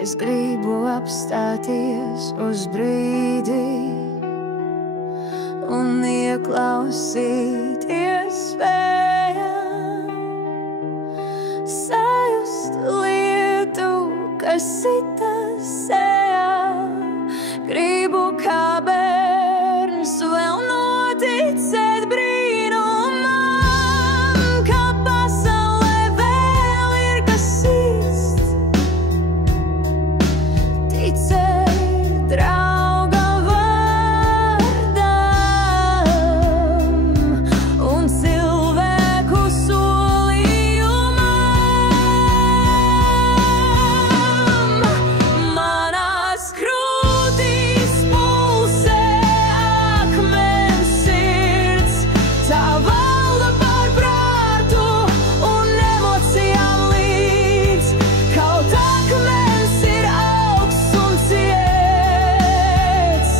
Es gribu apstāties uz brīdi un ieklausīties vējā, sajust lietu, kas sita sejā. Gribu kā bērns vēl noticēt brīnumam, ka pasaulē vēl ir kas īsts. Ticēt drauga vārdam un cilvēku solījumam. Manās krūtīs pulsē akmens sirds, tā valda pār prātu un emocijām līdz. Kaut akmens ir augsts un ciets,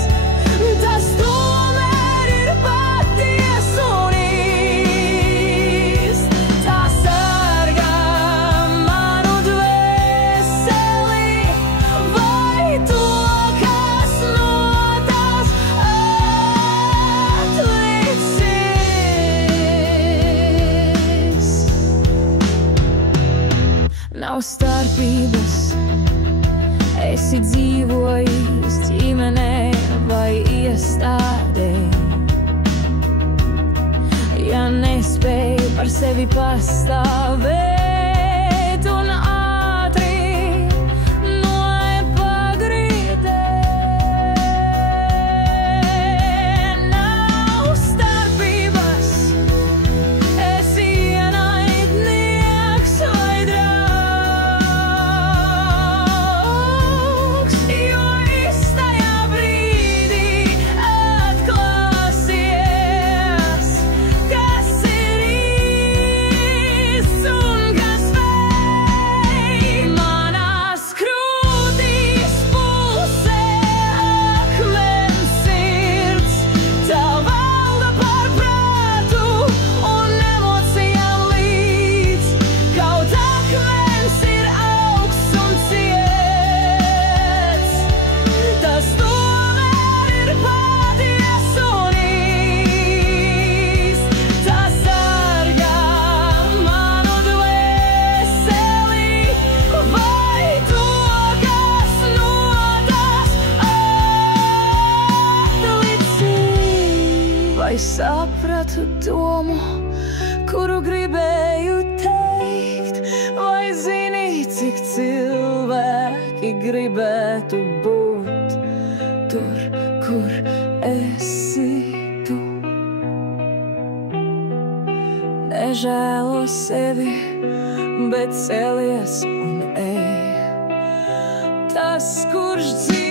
tas tomēr ir paties un īsts. Tā sargā manu dvēseli, vai to, kas no tās atlicis. Nav starpības, esi dzīvojis ģimenē vai iestādē. Ja nespēj par sevi pastāvēt un ātri noej pagrīdē. Nav starpības, esi ienaidnieks vai draugs, jo īstajā brīdī atklāsies, kas ir īsts un kas spēj. Manās krūtīs pulsē akmens sirds, tā valda pār prātu un emocijām līdz. Kaut akmens ir augsts un ciets, tas tomēr ir paties un īsts. Tas sargā manu dvēseli, vai to, kas no tās atlicis. Vai sapratu domu, kuru gribēju teikt, vai zini, cik cilvēki gribētu būt tur, kur esi tu? Nežēlo sevi, bet celies un ej. Tas, kurš dzīvo